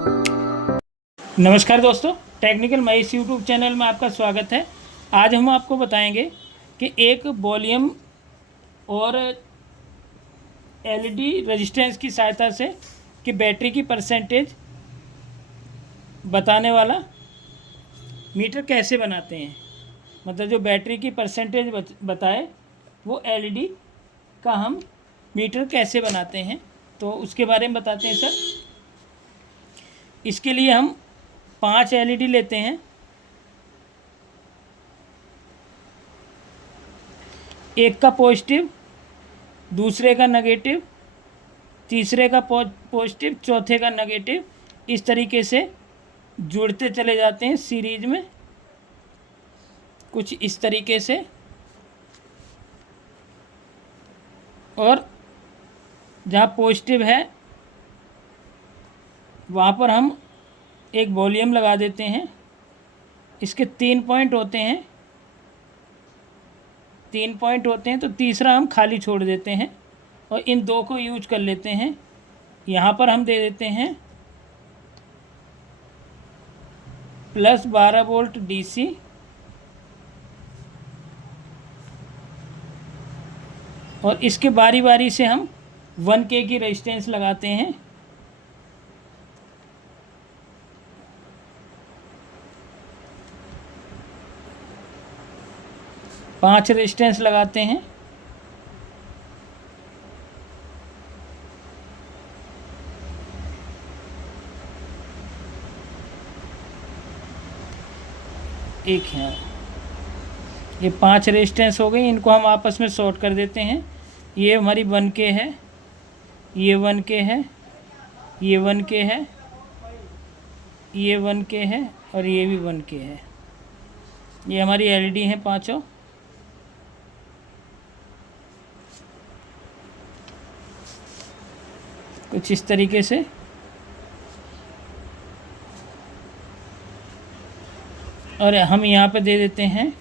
नमस्कार दोस्तों, technical Mahesh YouTube channel में आपका स्वागत है। आज हम आपको बताएंगे कि एक वॉल्यूम और एलईडी रेजिस्टेंस की सहायता से कि बैटरी की परसेंटेज बताने वाला मीटर कैसे बनाते हैं। मतलब जो बैटरी की परसेंटेज बताए वो एलईडी का हम मीटर कैसे बनाते हैं, तो उसके बारे में बताते हैं सर। इसके लिए हम 5 एलईडी लेते हैं। एक का पॉजिटिव, दूसरे का नेगेटिव, तीसरे का पॉजिटिव, चौथे का नेगेटिव, इस तरीके से जुड़ते चले जाते हैं सीरीज में, कुछ इस तरीके से। और जहाँ पॉजिटिव है वहाँ पर हम एक वॉल्यूम लगा देते हैं। इसके 3 पॉइंट होते हैं, 3 पॉइंट होते हैं, तो तीसरा हम खाली छोड़ देते हैं और इन दो को यूज कर लेते हैं। यहाँ पर हम दे देते हैं प्लस 12 वोल्ट डीसी और इसके बारी बारी से हम 1K की रेजिस्टेंस लगाते हैं। पांच रेजिस्टेंस लगाते हैं। एक है, ये 5 रेजिस्टेंस हो गई। इनको हम आपस में शॉर्ट कर देते हैं। ये हमारी 1K है, ये 1K है, ये 1K है, ये 1K है और ये भी 1K है। ये हमारी एलईडी हैं पांचों। कुछ इस तरीके से। और हम यहाँ पे दे देते हैं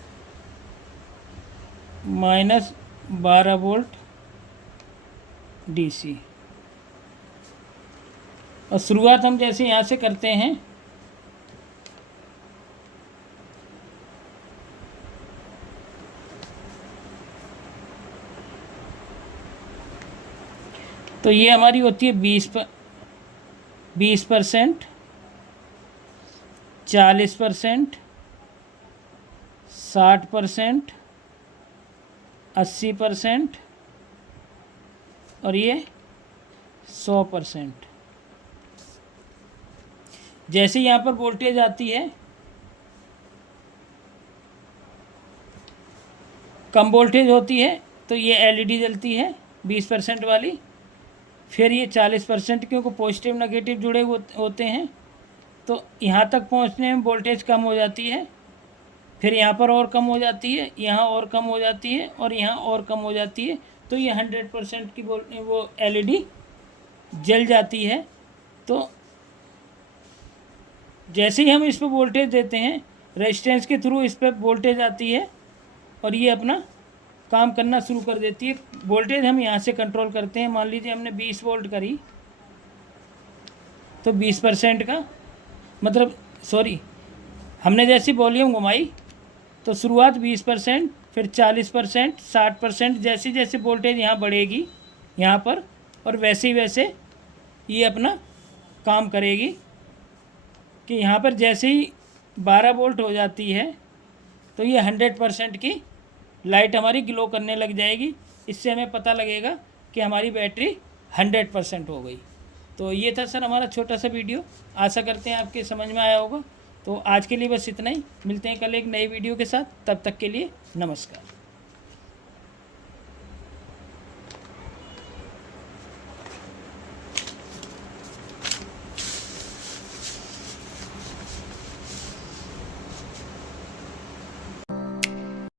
माइनस 12 वोल्ट डीसी। और शुरुआत हम जैसे यहाँ से करते हैं, तो ये हमारी होती है 20%, 40%, 60%, 80% और ये 100%। जैसे यहाँ पर वोल्टेज आती है, कम वोल्टेज होती है तो ये एलईडी जलती है 20% वाली। फिर ये 40%, क्योंकि पॉजिटिव नेगेटिव जुड़े होते हैं तो यहाँ तक पहुँचने में वोल्टेज कम हो जाती है। फिर यहाँ पर और कम हो जाती है, यहाँ और कम हो जाती है और यहाँ और कम हो जाती है। तो ये 100% की वो एलईडी जल जाती है। तो जैसे ही हम इस पर वोल्टेज देते हैं, रेजिस्टेंस के थ्रू इस पर वोल्टेज आती है और ये अपना काम करना शुरू कर देती है। वोल्टेज हम यहाँ से कंट्रोल करते हैं। मान लीजिए हमने 20 वोल्ट करी तो 20% का मतलब हमने जैसी वॉल्यूम घुमाई तो शुरुआत 20%, फिर 40%, 60%, जैसे जैसे वोल्टेज यहाँ बढ़ेगी यहाँ पर, और वैसे ही वैसे ये अपना काम करेगी कि यहाँ पर जैसे ही 12 वोल्ट हो जाती है तो ये 100% की लाइट हमारी ग्लो करने लग जाएगी। इससे हमें पता लगेगा कि हमारी बैटरी 100% हो गई। तो ये था सर हमारा छोटा सा वीडियो। आशा करते हैं आपके समझ में आया होगा। तो आज के लिए बस इतना ही। मिलते हैं कल एक नई वीडियो के साथ। तब तक के लिए नमस्कार।